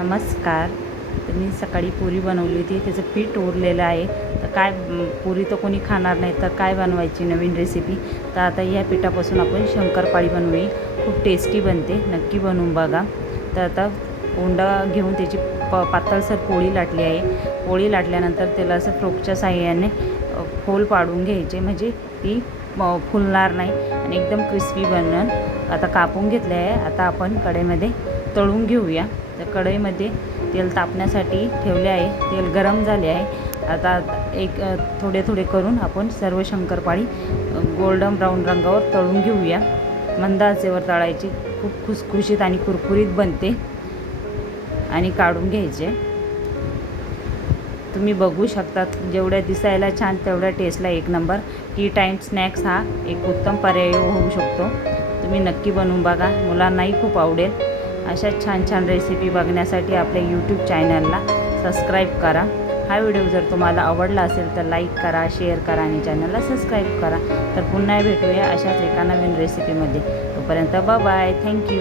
नमस्कार. तर मी सकाळी पुरी बनवली होती. त्याचं पीठ उरलेलं आहे. तर काय पुरी तर कोणी खाणार नाही तर काय बनवायची नवीन रेसिपी तर आता या पिठापासून आपण शंकरपाळी बनवूया. खूप टेस्टी बनते. नक्की बनवून बघा. तर आता कोंडा घेऊन त्याची प पातळसर पोळी लाटली आहे. पोळी लाटल्यानंतर त्याला असं फ्रोकच्या साह्याने फोल पाडून घ्यायचे. म्हणजे ती म, फुलणार नाही. आणि एकदम क्रिस्पी बनन. आता कापून घेतले आहे. आता आपण कढईमध्ये तळून घेऊया. तर कढईमध्ये तेल तापण्यासाठी ठेवले आहे. तेल गरम झाले आहे. आता एक थोडे थोडे करून आपण सर्व शंकरपाळी गोल्डन ब्राऊन रंगावर तळून घेऊया. मंद आचेवर तळायची खूप खुसखुशीत आणि कुरकुरीत बनते. आणि काढून घ्यायचे. तुम्ही बघू शकता जेवढ्या दिसायला छान तेवढ्या टेस्टला एक नंबर टी टाईम स्नॅक्स हा एक उत्तम पर्याय होऊ शकतो. तुम्ही नक्की बनवून बघा. मुलांनाही खूप आवडेल. अशा छान छान रेसिपी बघण्यासाठी आपल्या यूट्यूब चॅनलला सबस्क्राईब करा. हा व्हिडिओ जर तुम्हाला आवडला असेल तर लाईक करा शेअर करा आणि चॅनलला सबस्क्राईब करा. तर पुन्हा भेटूया अशाच एका नवीन रेसिपीमध्ये तोपर्यंत बाय थँक्यू